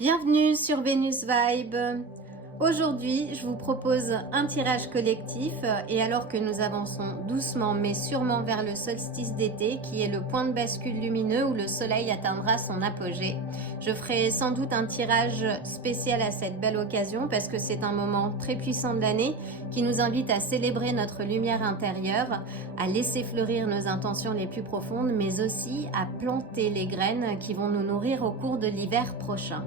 Bienvenue sur Vénus Vibe. Aujourd'hui, je vous propose un tirage collectif et alors que nous avançons doucement mais sûrement vers le solstice d'été qui est le point de bascule lumineux où le soleil atteindra son apogée, je ferai sans doute un tirage spécial à cette belle occasion parce que c'est un moment très puissant de l'année qui nous invite à célébrer notre lumière intérieure, à laisser fleurir nos intentions les plus profondes mais aussi à planter les graines qui vont nous nourrir au cours de l'hiver prochain.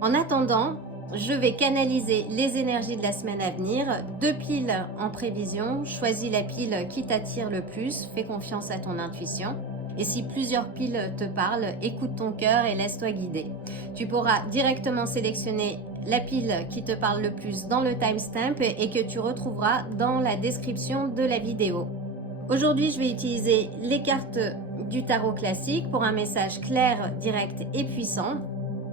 En attendant, je vais canaliser les énergies de la semaine à venir. 2 piles en prévision. Choisis la pile qui t'attire le plus. Fais confiance à ton intuition. Et si plusieurs piles te parlent, écoute ton cœur et laisse-toi guider. Tu pourras directement sélectionner la pile qui te parle le plus dans le timestamp et que tu retrouveras dans la description de la vidéo. Aujourd'hui, je vais utiliser les cartes du tarot classique pour un message clair, direct et puissant.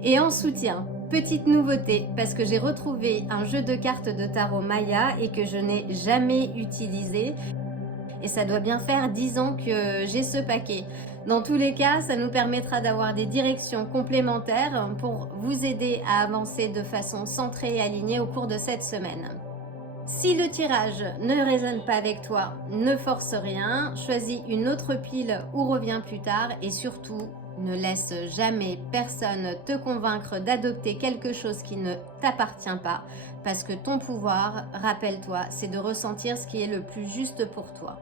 Et en soutien, petite nouveauté, parce que j'ai retrouvé un jeu de cartes de tarot Maya et que je n'ai jamais utilisé. Et ça doit bien faire 10 ans que j'ai ce paquet. Dans tous les cas, ça nous permettra d'avoir des directions complémentaires pour vous aider à avancer de façon centrée et alignée au cours de cette semaine. Si le tirage ne résonne pas avec toi, ne force rien, choisis une autre pile ou reviens plus tard et surtout, ne laisse jamais personne te convaincre d'adopter quelque chose qui ne t'appartient pas parce que ton pouvoir, rappelle-toi, c'est de ressentir ce qui est le plus juste pour toi.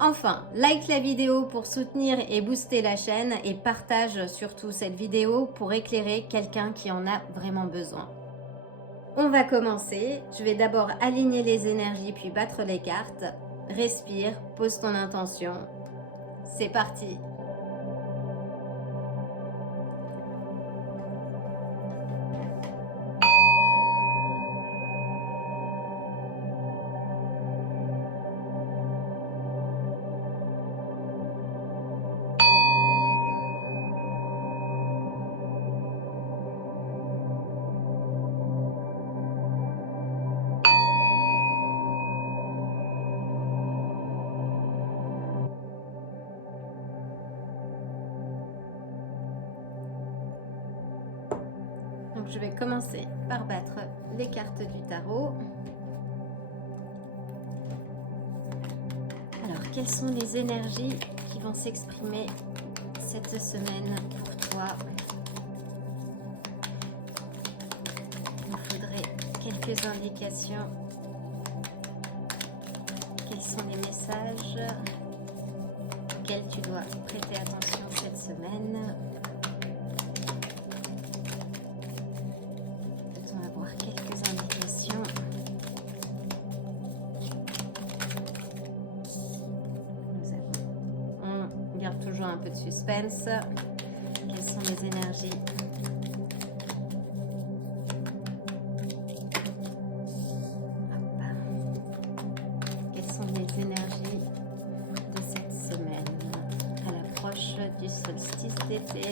Enfin, like la vidéo pour soutenir et booster la chaîne et partage surtout cette vidéo pour éclairer quelqu'un qui en a vraiment besoin. On va commencer. Je vais d'abord aligner les énergies puis battre les cartes. Respire, pose ton intention. C'est parti. Donc je vais commencer par battre les cartes du tarot. Alors, quelles sont les énergies qui vont s'exprimer cette semaine pour toi? Il me faudrait quelques indications. Quels sont les messages auxquels tu dois prêter attention cette semaine? Toujours un peu de suspense. Quelles sont les énergies? Quelles sont les énergies de cette semaine à l'approche du solstice d'été?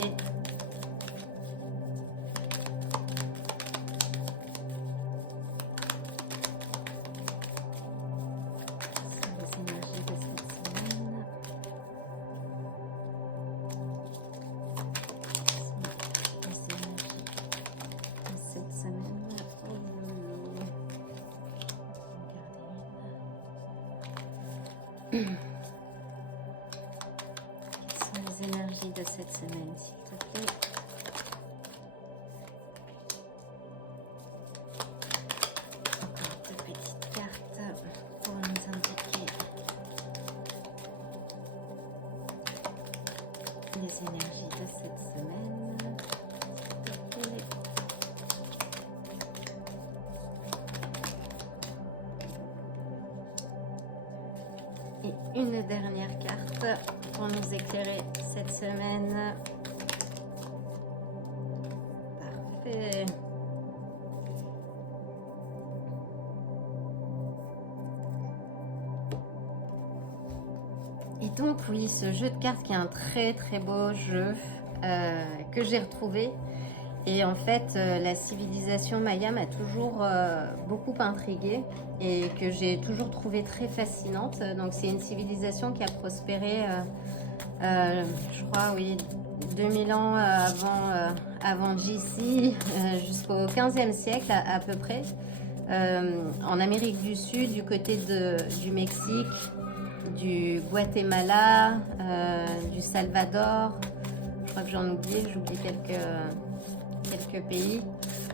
Quelles sont les énergies de cette semaine, s'il te plaît? Encore 2 petites cartes pour nous indiquer les énergies de cette semaine, s'il te plaît. Et une dernière carte pour nous éclairer cette semaine. Parfait. Et donc oui, ce jeu de cartes qui est un très très beau jeu que j'ai retrouvé. Et en fait, la civilisation Maya m'a toujours beaucoup intriguée et que j'ai toujours trouvé très fascinante. Donc c'est une civilisation qui a prospéré, je crois, oui, 2000 ans avant JC, jusqu'au 15e siècle à peu près, en Amérique du Sud, du côté du Mexique, du Guatemala, du Salvador. Je crois que j'oublie quelques pays.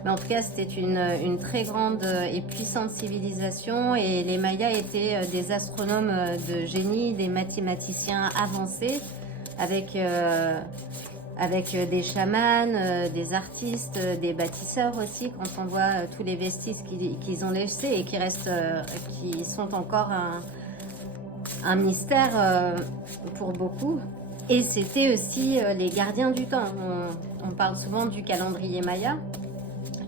Mais en tout cas, c'était une très grande et puissante civilisation, et les Mayas étaient des astronomes de génie, des mathématiciens avancés, avec des chamans, des artistes, des bâtisseurs aussi, quand on voit tous les vestiges qu'ils ont laissés et qui sont encore un mystère pour beaucoup. Et c'était aussi les gardiens du temps. On parle souvent du calendrier maya.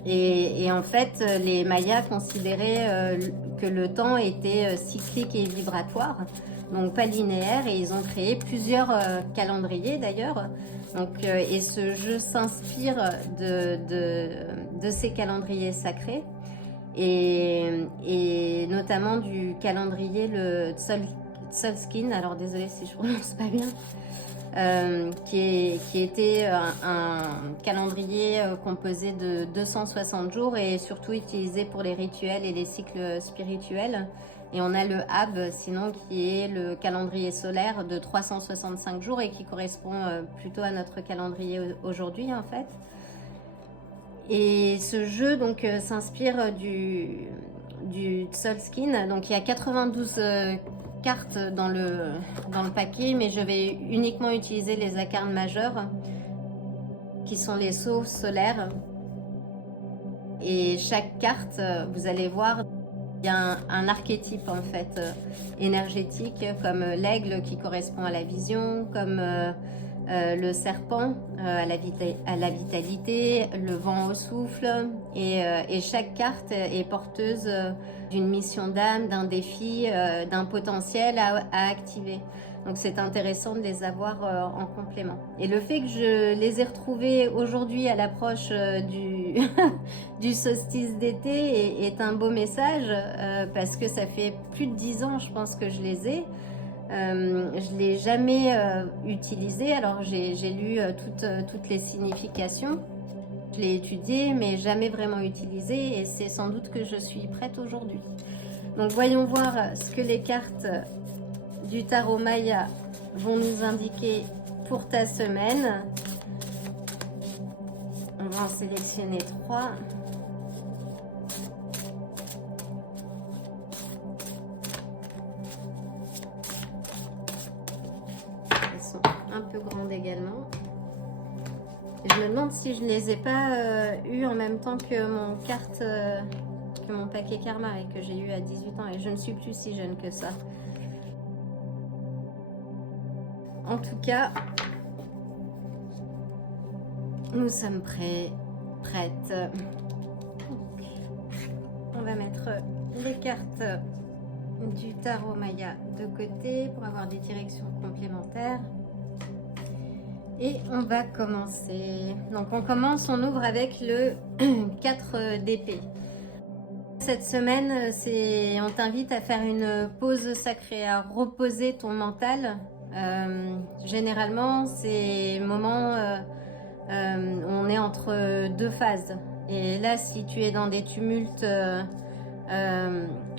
Et en fait, les Mayas considéraient que le temps était cyclique et vibratoire, donc pas linéaire, et ils ont créé plusieurs calendriers d'ailleurs. Et ce jeu s'inspire de ces calendriers sacrés, et notamment du calendrier, le Tzolk'in, alors désolée si je prononce pas bien, qui était un calendrier composé de 260 jours et surtout utilisé pour les rituels et les cycles spirituels. Et on a le Ab, sinon, qui est le calendrier solaire de 365 jours et qui correspond plutôt à notre calendrier aujourd'hui en fait. Et ce jeu donc s'inspire du Tzolk'in. Donc il y a 92 cartes dans le paquet, mais je vais uniquement utiliser les arcanes majeures, qui sont les sceaux solaires. Et chaque carte, vous allez voir, il y a un archétype en fait énergétique, comme l'aigle qui correspond à la vision, comme le serpent à la vitalité, le vent au souffle, et chaque carte est porteuse d'une mission d'âme, d'un défi, d'un potentiel à activer. Donc c'est intéressant de les avoir en complément. Et le fait que je les ai retrouvés aujourd'hui à l'approche du solstice d'été est un beau message, parce que ça fait plus de 10 ans, je pense, que je les ai. Je ne l'ai jamais utilisé. Alors j'ai lu toutes les significations, je l'ai étudié, mais jamais vraiment utilisé, et c'est sans doute que je suis prête aujourd'hui. Donc voyons voir ce que les cartes du tarot Maya vont nous indiquer pour ta semaine. On va en sélectionner 3. Elles sont un peu grandes également. Je me demande si je ne les ai pas eues en même temps que que mon paquet karma, et que j'ai eu à 18 ans, et je ne suis plus si jeune que ça. En tout cas, nous sommes prêtes. On va mettre les cartes du tarot Maya de côté pour avoir des directions complémentaires. Et on va commencer. Donc on ouvre avec le 4 d'épée. Cette semaine, on t'invite à faire une pause sacrée, à reposer ton mental. Généralement, c'est moments où on est entre deux phases. Et là, si tu es dans des tumultes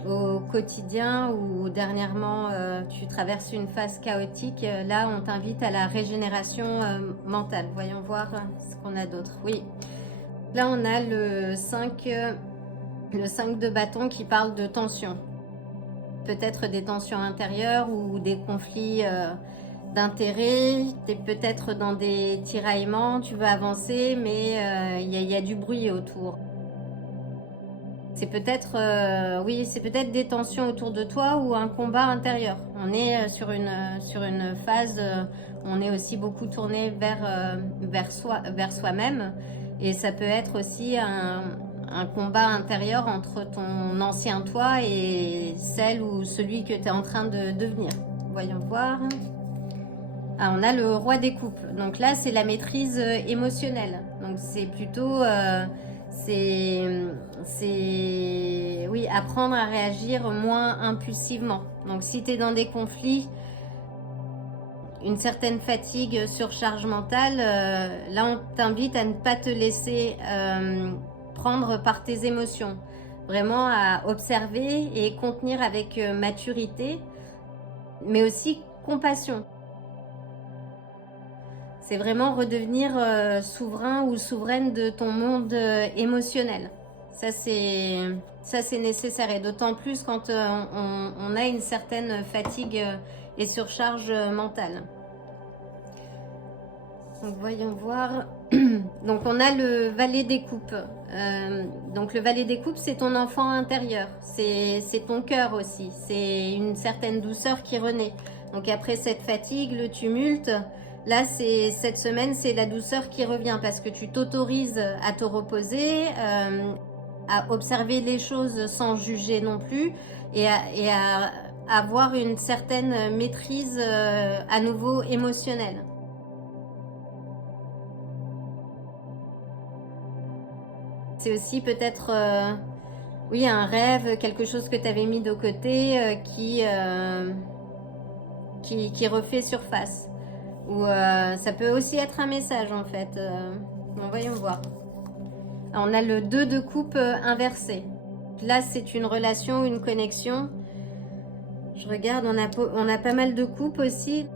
au quotidien, ou dernièrement tu traverses une phase chaotique, là on t'invite à la régénération mentale. Voyons voir ce qu'on a d'autre. Oui, là on a le 5 de bâton qui parle de tension. Peut-être des tensions intérieures ou des conflits d'intérêt. Tu es peut-être dans des tiraillements, tu veux avancer, mais il y a du bruit autour. C'est peut-être c'est peut-être des tensions autour de toi ou un combat intérieur. On est sur une phase où on est aussi beaucoup tourné vers soi-même, et ça peut être aussi un combat intérieur entre ton ancien toi et celle ou celui que tu es en train de devenir. Voyons voir. Ah, on a le roi des coupes. Donc là, c'est la maîtrise émotionnelle. Donc c'est plutôt oui, apprendre à réagir moins impulsivement. Donc si tu es dans des conflits, une certaine fatigue, surcharge mentale, là on t'invite à ne pas te laisser prendre par tes émotions. Vraiment à observer et contenir avec maturité, mais aussi compassion. C'est vraiment redevenir souverain ou souveraine de ton monde émotionnel. Ça c'est nécessaire, et d'autant plus quand on a une certaine fatigue et surcharge mentale. Donc voyons voir. Donc on a le valet des coupes. Donc le valet des coupes, c'est ton enfant intérieur, c'est ton cœur aussi, c'est une certaine douceur qui renaît. Donc après cette fatigue, le tumulte, là cette semaine, c'est la douceur qui revient, parce que tu t'autorises à te reposer, à observer les choses sans juger non plus, et à avoir une certaine maîtrise à nouveau émotionnelle. C'est aussi peut-être oui, un rêve, quelque chose que tu avais mis de côté qui refait surface. Ou ça peut aussi être un message en fait. Bon, voyons voir. Alors, on a le 2 de coupe inversé. Là, c'est une relation, une connexion. Je regarde, on a pas mal de coupes aussi.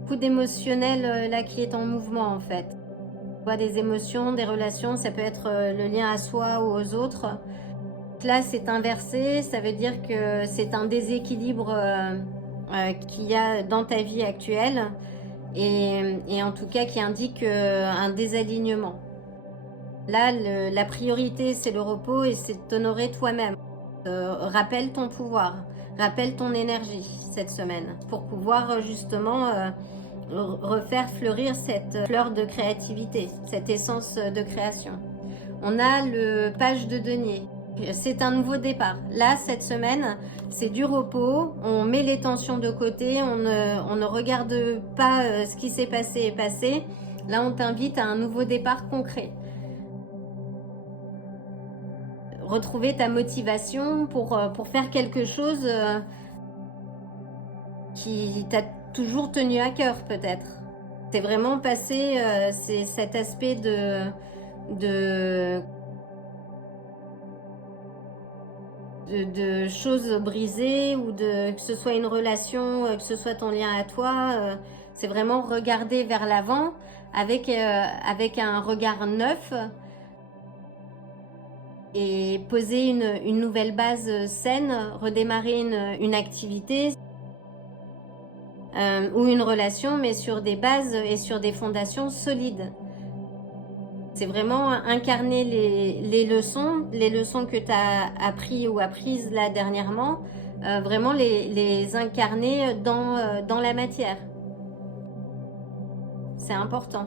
Beaucoup d'émotionnel là qui est en mouvement en fait. Des émotions, des relations, ça peut être le lien à soi ou aux autres. Là, c'est inversé, ça veut dire que c'est un déséquilibre qu'il y a dans ta vie actuelle, et en tout cas qui indique un désalignement. Là, la priorité, c'est le repos et c'est t'honorer toi-même. Rappelle ton pouvoir, rappelle ton énergie cette semaine pour pouvoir justement refaire fleurir cette fleur de créativité, cette essence de création. On a le page de denier. C'est un nouveau départ. Là, cette semaine, c'est du repos. On met les tensions de côté. On ne regarde pas ce qui s'est passé et passé. Là, on t'invite à un nouveau départ concret. Retrouver ta motivation pour faire quelque chose qui t'a toujours tenu à cœur peut-être. C'est vraiment passé c'est cet aspect de choses brisées, ou que ce soit une relation, que ce soit ton lien à toi. C'est vraiment regarder vers l'avant avec un regard neuf et poser une nouvelle base saine, redémarrer une activité ou une relation, mais sur des bases et sur des fondations solides. C'est vraiment incarner les leçons que tu as appris ou apprises là dernièrement, vraiment les incarner dans la matière. C'est important.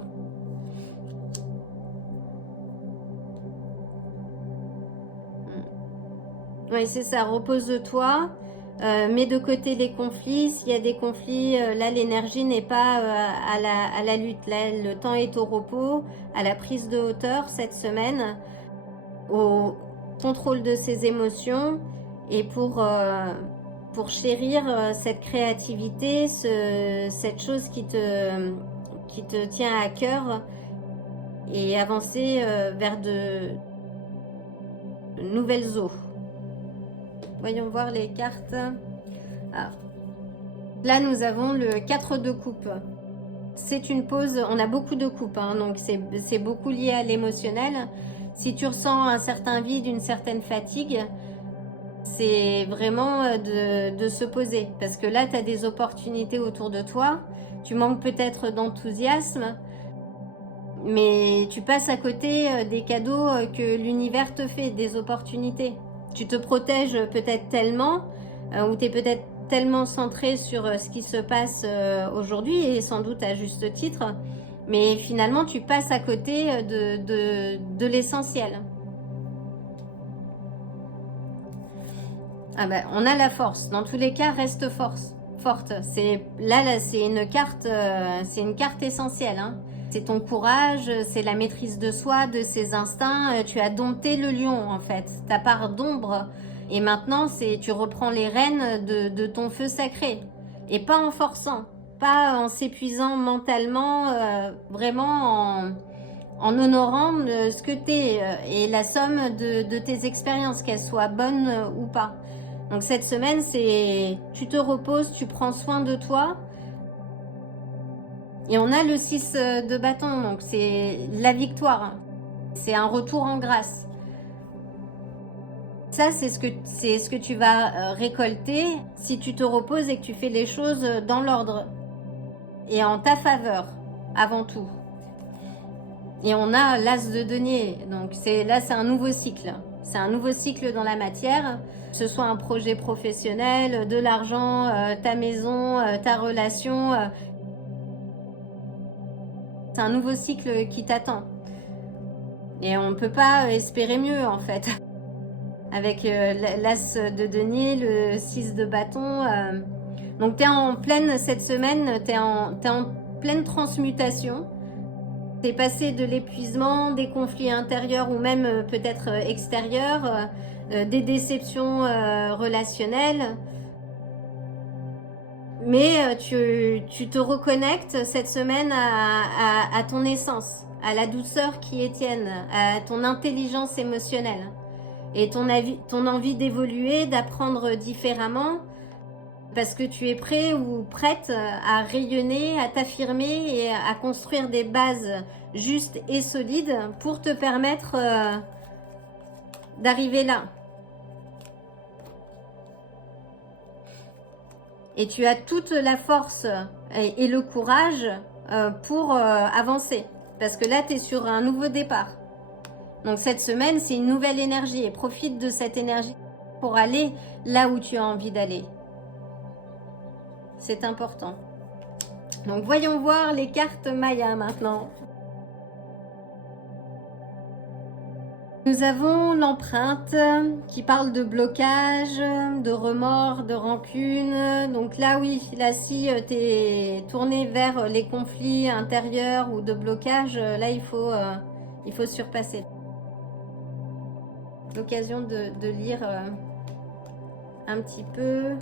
Oui, c'est ça, repose-toi. Mets de côté les conflits. S'il y a des conflits, là l'énergie n'est pas à la lutte. Là, le temps est au repos, à la prise de hauteur cette semaine, au contrôle de ses émotions, et pour chérir cette créativité, cette chose qui te tient à cœur, et avancer vers de nouvelles eaux. Voyons voir les cartes. Alors, là, nous avons le 4 de coupe. C'est une pause. On a beaucoup de coupes, hein, donc c'est beaucoup lié à l'émotionnel. Si tu ressens un certain vide, une certaine fatigue, c'est vraiment de se poser. Parce que là, tu as des opportunités autour de toi. Tu manques peut-être d'enthousiasme, mais tu passes à côté des cadeaux que l'univers te fait, des opportunités. Tu te protèges peut-être tellement, ou tu es peut-être tellement centré sur ce qui se passe aujourd'hui, et sans doute à juste titre, mais finalement tu passes à côté de l'essentiel. Ah ben, on a la force. Dans tous les cas, reste forte. Là, c'est une carte essentielle, hein. C'est ton courage, c'est la maîtrise de soi, de ses instincts. Tu as dompté le lion en fait, ta part d'ombre. Et maintenant, tu reprends les rênes de ton feu sacré. Et pas en forçant, pas en s'épuisant mentalement, vraiment en honorant ce que tu es et la somme de tes expériences, qu'elles soient bonnes ou pas. Donc cette semaine, c'est tu te reposes, tu prends soin de toi. Et on a le 6 de bâton, donc c'est la victoire. C'est un retour en grâce. Ça, c'est ce que tu vas récolter si tu te reposes et que tu fais les choses dans l'ordre et en ta faveur, avant tout. Et on a l'as de denier, donc là c'est un nouveau cycle. C'est un nouveau cycle dans la matière, que ce soit un projet professionnel, de l'argent, ta maison, ta relation. C'est un nouveau cycle qui t'attend. Et on ne peut pas espérer mieux en fait. Avec l'as de denier, le 6 de bâton. Donc tu es en pleine, cette semaine, tu es en pleine transmutation. Tu es passé de l'épuisement, des conflits intérieurs ou même peut-être extérieurs, des déceptions relationnelles. Mais tu te reconnectes cette semaine à ton essence, à la douceur qui est tienne, à ton intelligence émotionnelle. Et ton envie d'évoluer, d'apprendre différemment, parce que tu es prêt ou prête à rayonner, à t'affirmer et à construire des bases justes et solides pour te permettre d'arriver là. Et tu as toute la force et le courage pour avancer, parce que là, tu es sur un nouveau départ. Donc cette semaine, c'est une nouvelle énergie et profite de cette énergie pour aller là où tu as envie d'aller. C'est important. Donc voyons voir les cartes Maya maintenant. Nous avons l'empreinte qui parle de blocage, de remords, de rancune. Donc là oui, là si tu es tourné vers les conflits intérieurs ou de blocage, là il faut surpasser. L'occasion de lire un petit peu.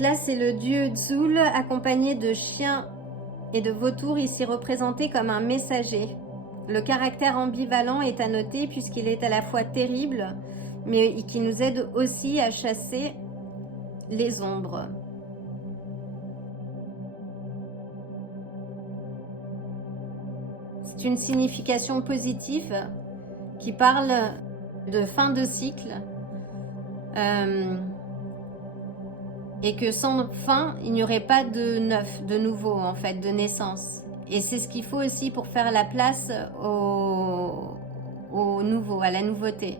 Là, c'est le dieu Tzul, accompagné de chiens et de vautours, ici représenté comme un messager. Le caractère ambivalent est à noter puisqu'il est à la fois terrible, mais qui nous aide aussi à chasser les ombres. C'est une signification positive qui parle de fin de cycle. Et que sans fin, il n'y aurait pas de neuf, de nouveau en fait, de naissance. Et c'est ce qu'il faut aussi pour faire la place au nouveau, à la nouveauté.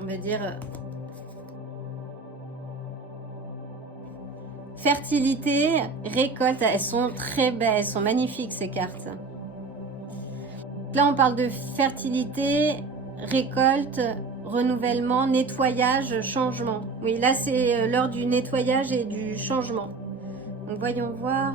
On va dire fertilité, récolte, elles sont très belles, elles sont magnifiques ces cartes. Là on parle de fertilité, récolte, renouvellement, nettoyage, changement. Oui, là c'est l'heure du nettoyage et du changement. Donc voyons voir.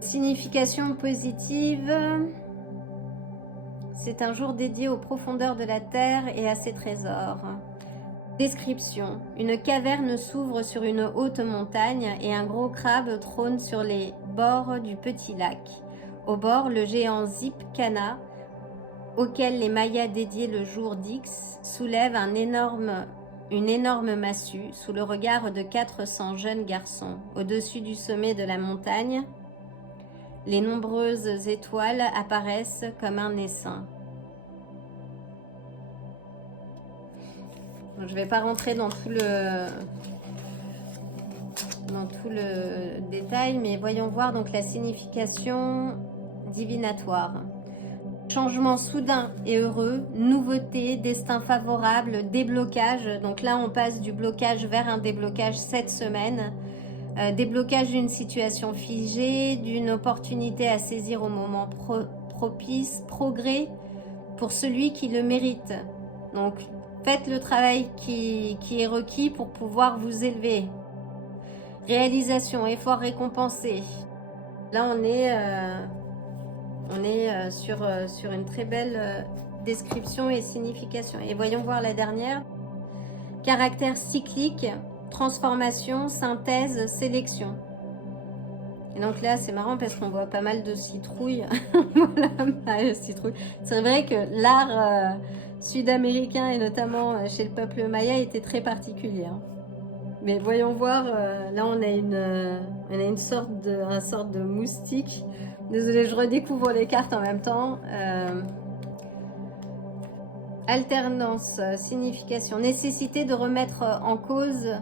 Signification positive. C'est un jour dédié aux profondeurs de la terre et à ses trésors. Description. Une caverne s'ouvre sur une haute montagne et un gros crabe trône sur les bords du petit lac. Au bord, le géant Zip Kana, auquel les Mayas dédiaient le jour d'Ix, soulève une énorme massue sous le regard de 400 jeunes garçons. Au-dessus du sommet de la montagne, les nombreuses étoiles apparaissent comme un essaim. Je ne vais pas rentrer dans tout le détail, mais voyons voir donc la signification divinatoire. Changement soudain et heureux, nouveauté, destin favorable, déblocage. Donc là, on passe du blocage vers un déblocage cette semaine. Déblocage d'une situation figée, d'une opportunité à saisir au moment propice, progrès pour celui qui le mérite. Donc, faites le travail qui est requis pour pouvoir vous élever. Réalisation, effort récompensé. Là, on est sur une très belle description et signification. Et voyons voir la dernière. Caractère cyclique, transformation, synthèse, sélection. Et donc là, c'est marrant parce qu'on voit pas mal de citrouilles. Voilà, citrouille. C'est vrai que l'art sud-américain et notamment chez le peuple maya était très particulier. Hein. Mais voyons voir, là on a une sorte de moustique. Désolée, je redécouvre les cartes en même temps. Alternance, signification, nécessité de remettre en cause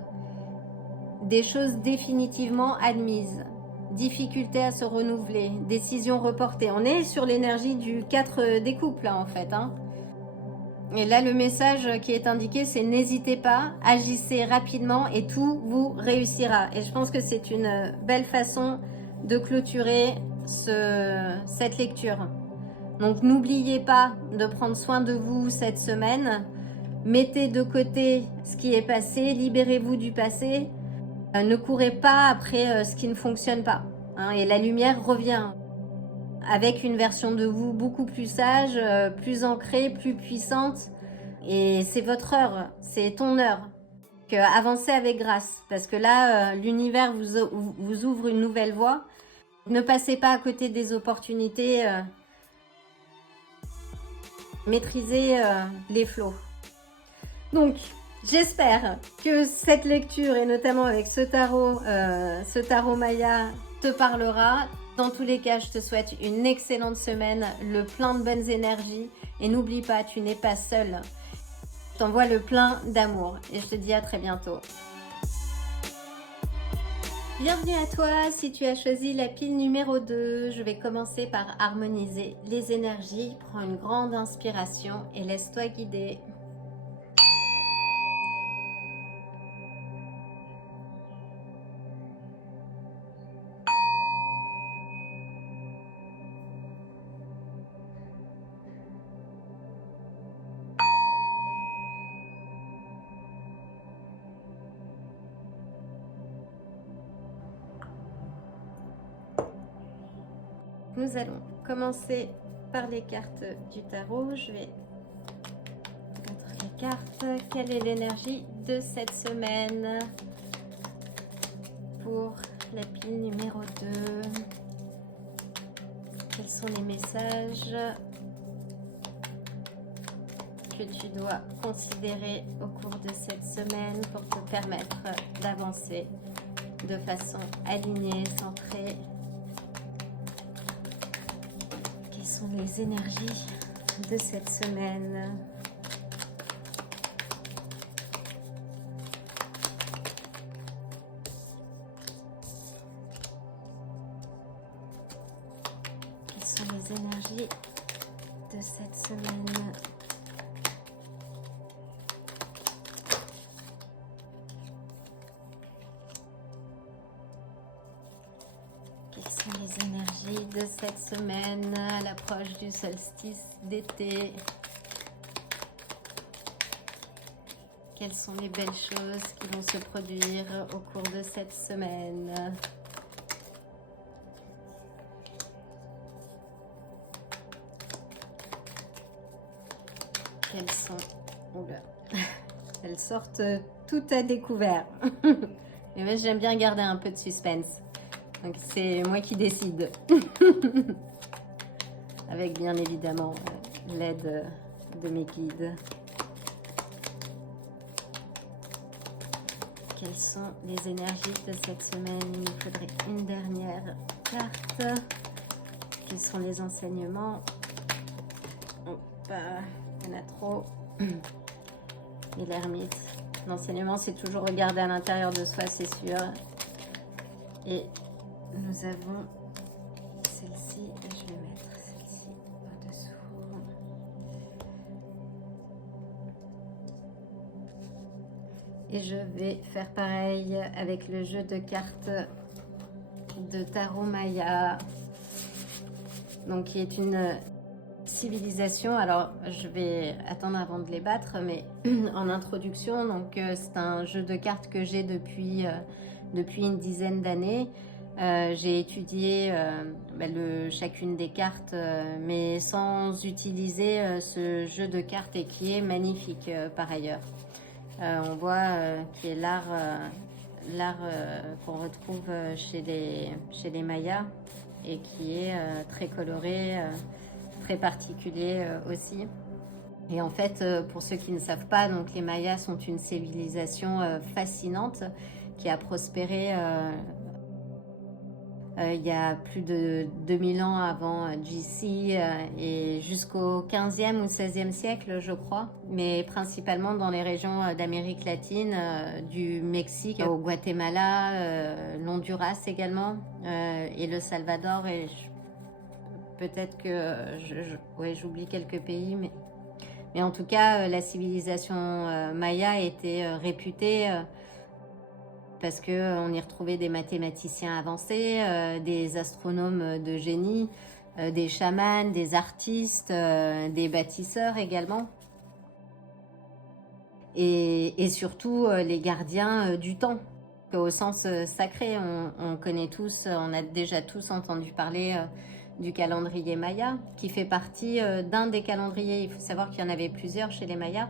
des choses définitivement admises. Difficulté à se renouveler, décision reportée. On est sur l'énergie du 4 des couples là en fait. Hein. Et là le message qui est indiqué c'est n'hésitez pas, agissez rapidement et tout vous réussira. Et je pense que c'est une belle façon de clôturer cette lecture. Donc n'oubliez pas de prendre soin de vous cette semaine. Mettez de côté ce qui est passé, libérez-vous du passé. Ne courez pas après ce qui ne fonctionne pas. Hein, et la lumière revient avec une version de vous beaucoup plus sage, plus ancrée, plus puissante. Et c'est votre heure, c'est ton heure. Avancez avec grâce. Parce que là, l'univers vous ouvre une nouvelle voie. Ne passez pas à côté des opportunités. Maîtrisez les flots. Donc, j'espère que cette lecture, et notamment avec ce tarot Maya, te parlera. Dans tous les cas, je te souhaite une excellente semaine, le plein de bonnes énergies. Et n'oublie pas, tu n'es pas seul. Je t'envoie le plein d'amour. Et je te dis à très bientôt. Bienvenue à toi, si tu as choisi la pile numéro 2, je vais commencer par harmoniser les énergies. Prends une grande inspiration et laisse-toi guider. Nous allons commencer par les cartes du tarot. Je vais mettre les cartes. Quelle est l'énergie de cette semaine pour la pile numéro 2? Quels sont les messages que tu dois considérer au cours de cette semaine pour te permettre d'avancer de façon alignée, centrée? Quelles sont les énergies de cette semaine? Quelles sont les énergies de cette semaine? Quelles sont les énergies de cette semaine à l'approche du solstice d'été? Quelles sont les belles choses qui vont se produire au cours de cette semaine? Quelles sont... Oula. Elles sortent tout à découvert. Et moi, j'aime bien garder un peu de suspense. Donc c'est moi qui décide. Avec bien évidemment l'aide de mes guides. Quelles sont les énergies de cette semaine? Il me faudrait une dernière carte. Quels sont les enseignements? Hop, il y en a trop. Et l'ermite. L'enseignement, c'est toujours regarder à l'intérieur de soi, c'est sûr. Et nous avons celle-ci, et je vais mettre celle-ci au-dessous. Et je vais faire pareil avec le jeu de cartes de Tarot Maya. Donc, qui est une civilisation. Alors, je vais attendre avant de les battre, mais en introduction, donc c'est un jeu de cartes que j'ai depuis une dizaine d'années. J'ai étudié chacune des cartes, mais sans utiliser ce jeu de cartes et qui est magnifique par ailleurs. On voit qui est l'art qu'on retrouve chez les Mayas et qui est très coloré, très particulier aussi. Et en fait, pour ceux qui ne savent pas, donc les Mayas sont une civilisation fascinante qui a prospéré il y a plus de 2000 ans avant JC et jusqu'au 15e ou 16e siècle, je crois, mais principalement dans les régions d'Amérique latine, du Mexique au Guatemala, l'Honduras également, et le Salvador. Et peut-être que j'oublie quelques pays, mais en tout cas, la civilisation maya était réputée parce qu'on y retrouvait des mathématiciens avancés, des astronomes de génie, des chamans, des artistes, des bâtisseurs également. Et surtout les gardiens du temps, au sens sacré. On connaît tous, on a déjà tous entendu parler du calendrier maya, qui fait partie d'un des calendriers. Il faut savoir qu'il y en avait plusieurs chez les Mayas.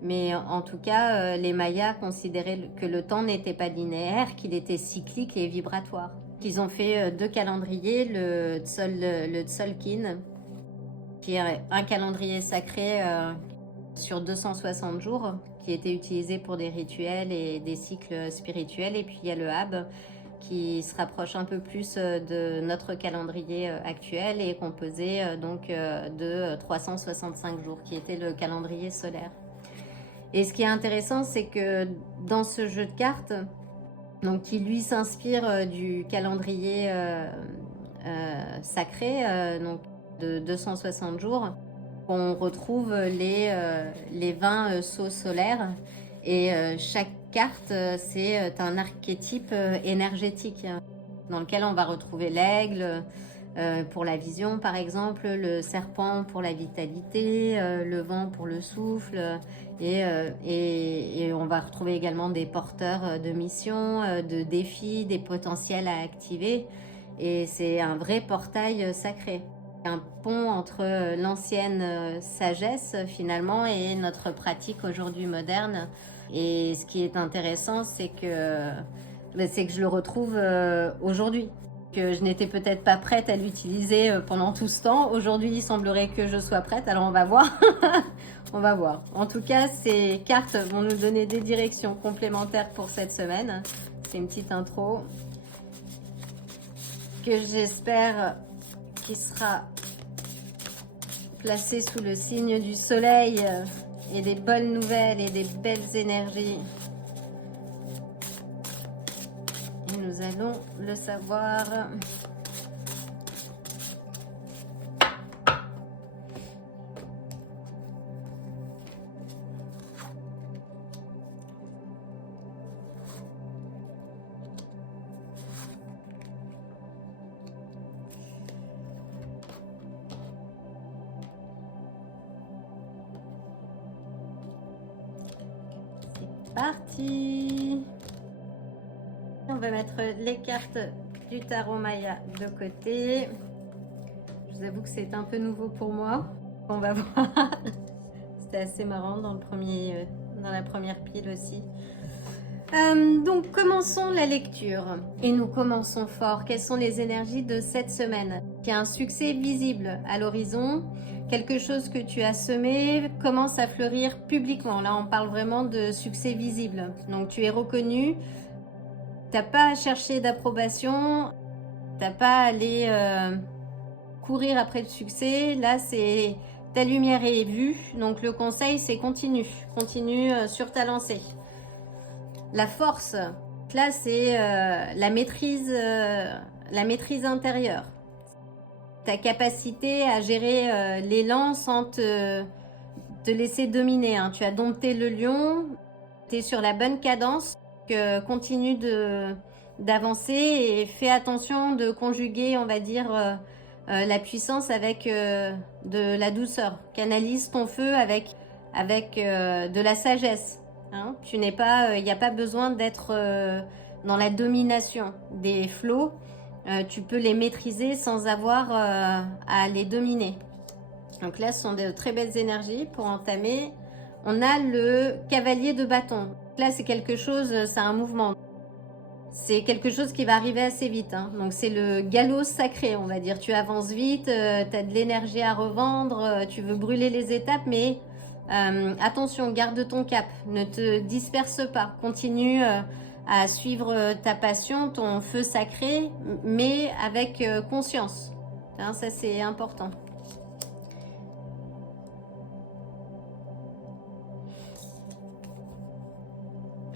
Mais en tout cas, les Mayas considéraient que le temps n'était pas linéaire, qu'il était cyclique et vibratoire. Ils ont fait deux calendriers, le Tzolk'in, qui est un calendrier sacré sur 260 jours, qui était utilisé pour des rituels et des cycles spirituels. Et puis il y a le Hab, qui se rapproche un peu plus de notre calendrier actuel et est composé de 365 jours, qui était le calendrier solaire. Et ce qui est intéressant, c'est que dans ce jeu de cartes, donc qui lui s'inspire du calendrier sacré, donc de 260 jours, on retrouve les 20 sceaux solaires. Et chaque carte, c'est un archétype énergétique dans lequel on va retrouver l'aigle pour la vision, par exemple, le serpent pour la vitalité, le vent pour le souffle, et on va retrouver également des porteurs de missions, de défis, des potentiels à activer. Et c'est un vrai portail sacré. Un pont entre l'ancienne sagesse finalement et notre pratique aujourd'hui moderne. Et ce qui est intéressant, c'est que je le retrouve aujourd'hui. Que je n'étais peut-être pas prête à l'utiliser pendant tout ce temps. Aujourd'hui, il semblerait que je sois prête, alors on va voir. On va voir. En tout cas, ces cartes vont nous donner des directions complémentaires pour cette semaine. C'est une petite intro que j'espère qui sera placée sous le signe du soleil et des bonnes nouvelles et des belles énergies. Et nous allons le savoir. Parti. On va mettre les cartes du tarot Maya de côté. Je vous avoue que c'est un peu nouveau pour moi. On va voir. C'était assez marrant dans la première pile aussi. Donc commençons la lecture. Et nous commençons fort. Quelles sont les énergies de cette semaine? Il y a un succès visible à l'horizon. Quelque chose que tu as semé commence à fleurir publiquement. Là, on parle vraiment de succès visible. Donc, tu es reconnu. Tu n'as pas à chercher d'approbation. Tu n'as pas à aller courir après le succès. Là, ta lumière est vue. Donc, le conseil, c'est continue. Continue sur ta lancée. La force, là, c'est la maîtrise intérieure. Ta capacité à gérer l'élan sans te laisser dominer. Hein. Tu as dompté le lion, tu es sur la bonne cadence, continue d'avancer et fais attention de conjuguer, on va dire, la puissance avec de la douceur. Canalise ton feu avec de la sagesse. Hein. Il n'y a pas besoin d'être dans la domination des flots. Tu peux les maîtriser sans avoir à les dominer. Donc là, ce sont de très belles énergies pour entamer. On a le cavalier de bâton. Là, c'est quelque chose, c'est un mouvement. C'est quelque chose qui va arriver assez vite. Hein. Donc c'est le galop sacré, on va dire. Tu avances vite, tu as de l'énergie à revendre, tu veux brûler les étapes, mais attention, garde ton cap. Ne te disperse pas. Continue à suivre ta passion, ton feu sacré, mais avec conscience. Hein, ça, c'est important.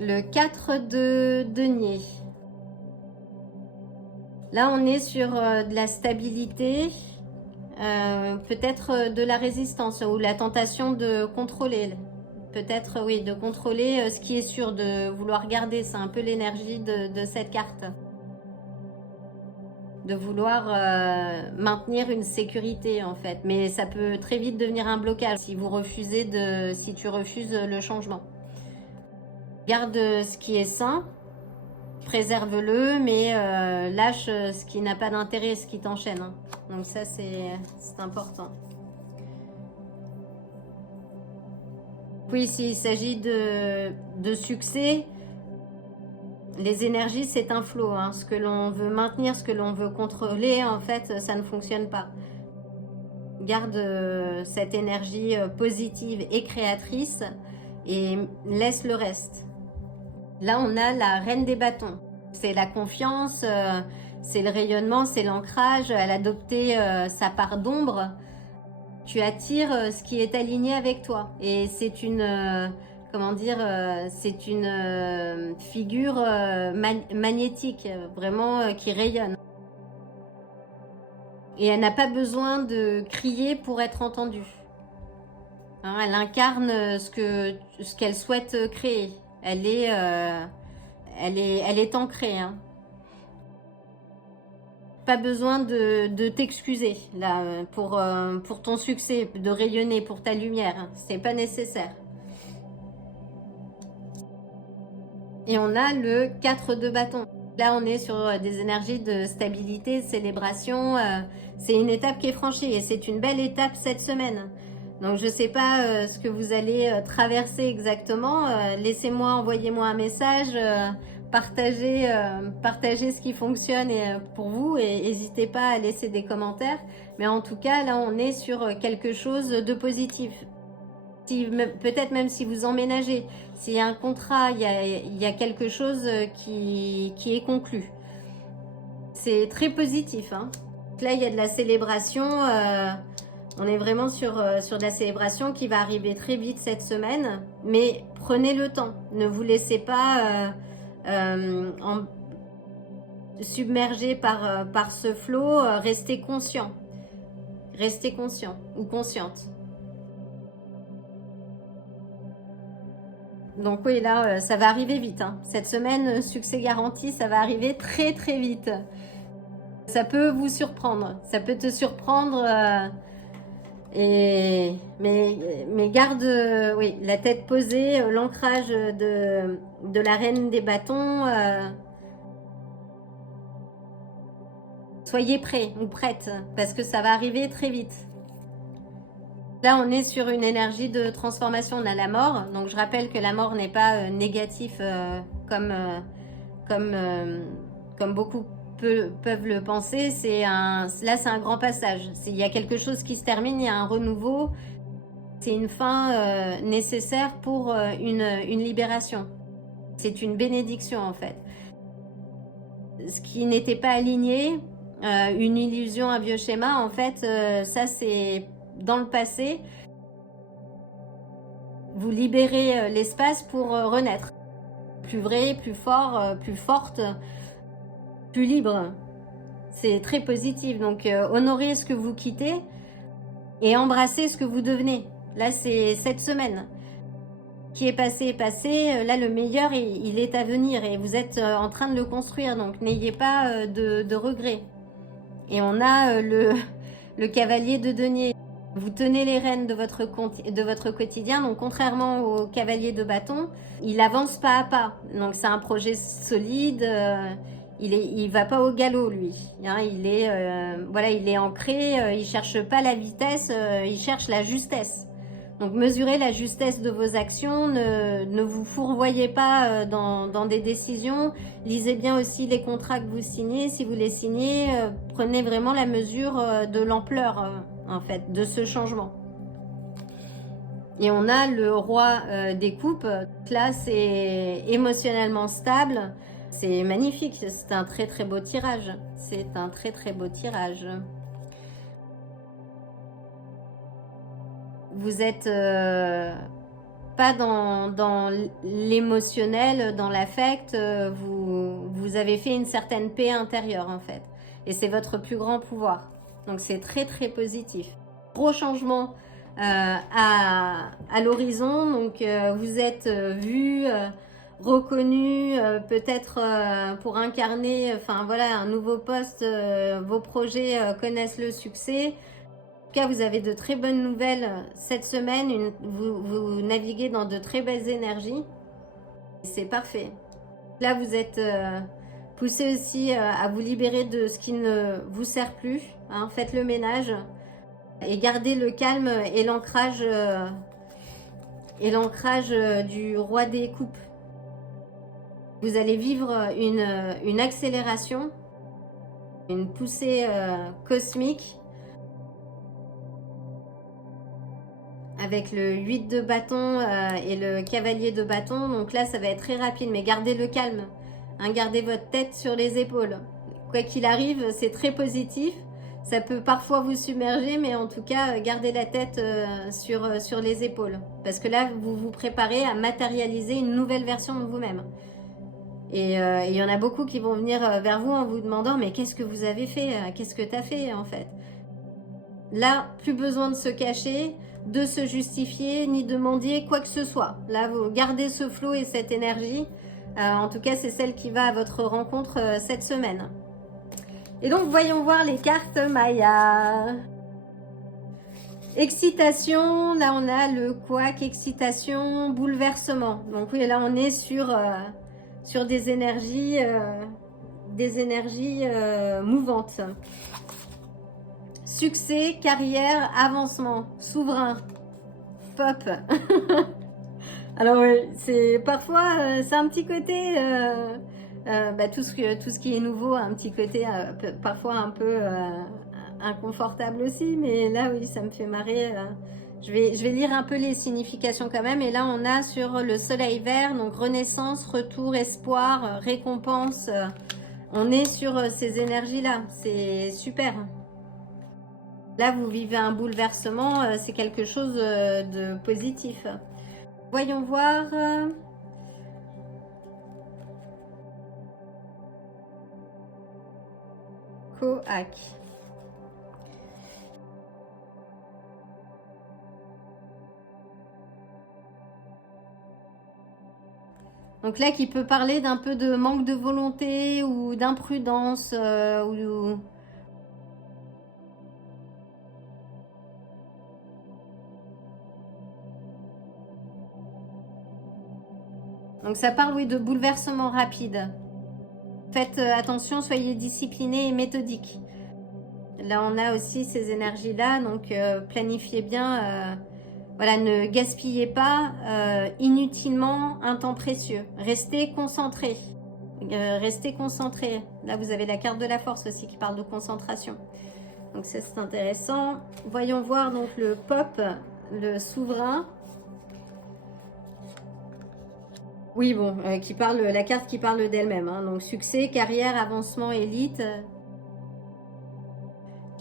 Le 4 de denier. Là, on est sur de la stabilité, peut-être de la résistance ou la tentation de contrôler. Peut-être, oui, de contrôler ce qui est sûr, de vouloir garder. C'est un peu l'énergie de cette carte. De vouloir maintenir une sécurité, en fait. Mais ça peut très vite devenir un blocage si tu refuses le changement. Garde ce qui est sain. Préserve-le, mais lâche ce qui n'a pas d'intérêt, ce qui t'enchaîne. Hein. Donc ça, c'est important. Oui, s'il s'agit de succès, les énergies, c'est un flot. Hein. Ce que l'on veut maintenir, ce que l'on veut contrôler, en fait, ça ne fonctionne pas. Garde cette énergie positive et créatrice et laisse le reste. Là, on a la reine des bâtons. C'est la confiance, c'est le rayonnement, c'est l'ancrage. Elle a adopté sa part d'ombre. Tu attires ce qui est aligné avec toi. Et c'est une, c'est une figure magnétique, vraiment qui rayonne. Et elle n'a pas besoin de crier pour être entendue. Hein, elle incarne ce qu'elle souhaite créer. Elle est ancrée. Hein. Pas besoin de t'excuser là pour ton succès, de rayonner pour ta lumière. Hein. C'est pas nécessaire. Et on a le 4 de bâton. Là, on est sur des énergies de stabilité, de célébration. C'est une étape qui est franchie et c'est une belle étape cette semaine. Donc je ne sais pas ce que vous allez traverser exactement. Laissez-moi, envoyez-moi un message, partagez ce qui fonctionne pour vous et n'hésitez pas à laisser des commentaires. Mais en tout cas, là, on est sur quelque chose de positif. Peut-être même si vous emménagez, s'il y a un contrat, il y a quelque chose qui est conclu. C'est très positif. Hein. Là, il y a de la célébration. On est vraiment sur de la célébration qui va arriver très vite cette semaine. Mais prenez le temps. Ne vous laissez pas submerger par ce flot. Restez conscient. Restez conscient ou consciente. Donc oui, là, ça va arriver vite. Hein. Cette semaine, succès garanti, ça va arriver très très vite. Ça peut vous surprendre. Ça peut te surprendre... mais garde oui, la tête posée, l'ancrage de la reine des bâtons. Soyez prêts ou prêtes parce que ça va arriver très vite. Là, on est sur une énergie de transformation. On a la mort. Donc, je rappelle que la mort n'est pas négatif comme beaucoup peuvent le penser. Là, c'est un grand passage. Il y a quelque chose qui se termine, il y a un renouveau. C'est une fin nécessaire pour une libération. C'est une bénédiction, en fait. Ce qui n'était pas aligné, une illusion, un vieux schéma, en fait, ça, c'est dans le passé. Vous libérez l'espace pour renaître. Plus vrai, plus fort, plus forte, plus libre. C'est très positif. Donc, honorez ce que vous quittez et embrassez ce que vous devenez. Là, c'est cette semaine. Qui est passé est passé. Là, le meilleur, il est à venir et vous êtes en train de le construire. Donc, n'ayez pas de regrets. Et on a le cavalier de denier. Vous tenez les rênes de votre quotidien, donc contrairement au cavalier de bâton, il avance pas à pas. Donc c'est un projet solide, il va pas au galop lui. Hein, voilà, il est ancré, il cherche pas la vitesse, il cherche la justesse. Donc mesurez la justesse de vos actions, ne vous fourvoyez pas dans des décisions. Lisez bien aussi les contrats que vous signez. Si vous les signez, prenez vraiment la mesure de l'ampleur en fait, de ce changement. Et on a le roi des coupes. Là, c'est émotionnellement stable. C'est magnifique, c'est un très très beau tirage. C'est un très très beau tirage. Vous êtes pas dans l'émotionnel, dans l'affect, vous avez fait une certaine paix intérieure en fait. Et c'est votre plus grand pouvoir. Donc c'est très très positif. Gros changement à l'horizon. Donc vous êtes vu, reconnu, peut-être pour incarner enfin voilà, un nouveau poste. Vos projets connaissent le succès. En tout cas, vous avez de très bonnes nouvelles cette semaine. Vous naviguez dans de très belles énergies. C'est parfait. Là, vous êtes poussé aussi à vous libérer de ce qui ne vous sert plus. Hein. Faites le ménage et gardez le calme et l'ancrage du roi des coupes. Vous allez vivre une accélération, une poussée cosmique. Avec le 8 de bâton et le cavalier de bâton. Donc là, ça va être très rapide, mais gardez le calme. Hein, gardez votre tête sur les épaules. Quoi qu'il arrive, c'est très positif. Ça peut parfois vous submerger, mais en tout cas, gardez la tête sur les épaules. Parce que là, vous vous préparez à matérialiser une nouvelle version de vous-même. Et il y en a beaucoup qui vont venir vers vous en vous demandant « Mais qu'est-ce que vous avez fait? Qu'est-ce que tu as fait en fait ?» Là, plus besoin de se cacher, de se justifier, ni de mendier quoi que ce soit. Là, vous gardez ce flow et cette énergie. En tout cas, c'est celle qui va à votre rencontre cette semaine. Et donc, voyons voir les cartes Maya. Excitation, là on a le couac, excitation, bouleversement. Donc oui, là on est sur des énergies mouvantes. Succès, carrière, avancement, souverain, pop. Alors oui, c'est parfois, c'est un petit côté, tout ce qui est nouveau a un petit côté parfois un peu inconfortable aussi, mais là oui, ça me fait marrer. Je vais lire un peu les significations quand même, et là on a sur le soleil vert, donc renaissance, retour, espoir, récompense. On est sur ces énergies-là, c'est super. Là, vous vivez un bouleversement, c'est quelque chose de positif. Voyons voir. Coac. Donc là, qui peut parler d'un peu de manque de volonté ou d'imprudence ou... Donc ça parle, oui, de bouleversement rapide. Faites attention, soyez disciplinés et méthodiques. Là, on a aussi ces énergies-là, donc planifiez bien. Voilà, ne gaspillez pas inutilement un temps précieux. Restez concentrés. Restez concentrés. Là, vous avez la carte de la force aussi qui parle de concentration. Donc ça, c'est intéressant. Voyons voir donc le pop, le souverain. Oui, bon, la carte qui parle d'elle-même. Hein. Donc succès, carrière, avancement, élite.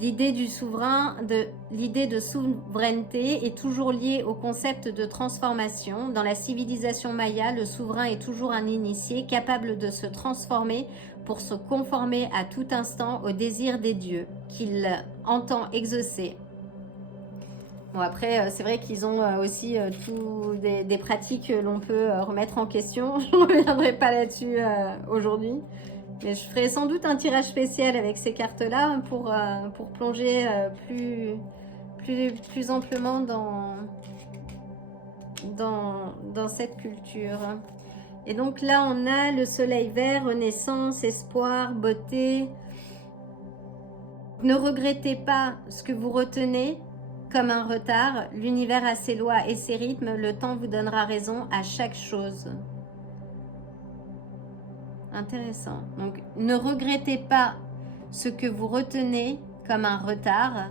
L'idée du souverain, l'idée de souveraineté est toujours liée au concept de transformation. Dans la civilisation maya, le souverain est toujours un initié capable de se transformer pour se conformer à tout instant au désir des dieux qu'il entend exaucer. Bon, après, c'est vrai qu'ils ont aussi des pratiques que l'on peut remettre en question. Je ne reviendrai pas là-dessus aujourd'hui. Mais je ferai sans doute un tirage spécial avec ces cartes-là pour plonger plus amplement dans cette culture. Et donc là, on a le soleil vert, renaissance, espoir, beauté. Ne regrettez pas ce que vous retenez comme un retard. L'univers a ses lois et ses rythmes. Le temps vous donnera raison à chaque chose. Intéressant. Donc, ne regrettez pas ce que vous retenez comme un retard.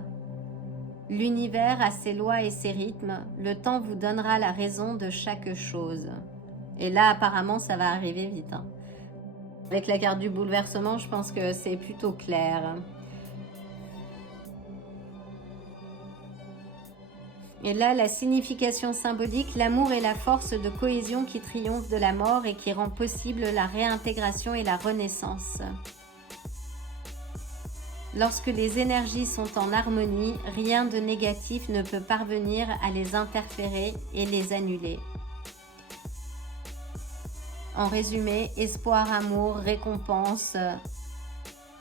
L'univers a ses lois et ses rythmes. Le temps vous donnera la raison de chaque chose. Et là, apparemment, ça va arriver vite. Hein. Avec la carte du bouleversement, je pense que c'est plutôt clair. Et là, la signification symbolique, l'amour est la force de cohésion qui triomphe de la mort et qui rend possible la réintégration et la renaissance. Lorsque les énergies sont en harmonie, rien de négatif ne peut parvenir à les interférer et les annuler. En résumé, espoir, amour, récompense,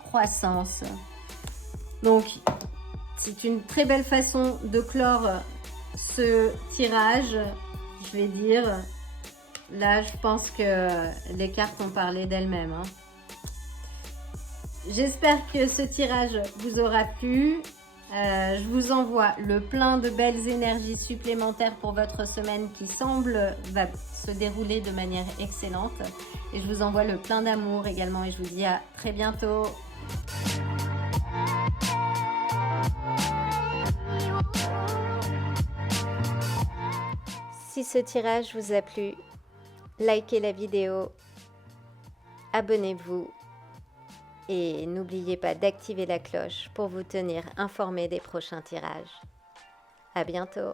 croissance. Donc, c'est une très belle façon de clore ce tirage, je vais dire. Là, je pense que les cartes ont parlé d'elles-mêmes. Hein. J'espère que ce tirage vous aura plu. Je vous envoie le plein de belles énergies supplémentaires pour votre semaine qui semble va se dérouler de manière excellente. Et je vous envoie le plein d'amour également et je vous dis à très bientôt. Si ce tirage vous a plu, likez la vidéo, abonnez-vous et n'oubliez pas d'activer la cloche pour vous tenir informé des prochains tirages. À bientôt!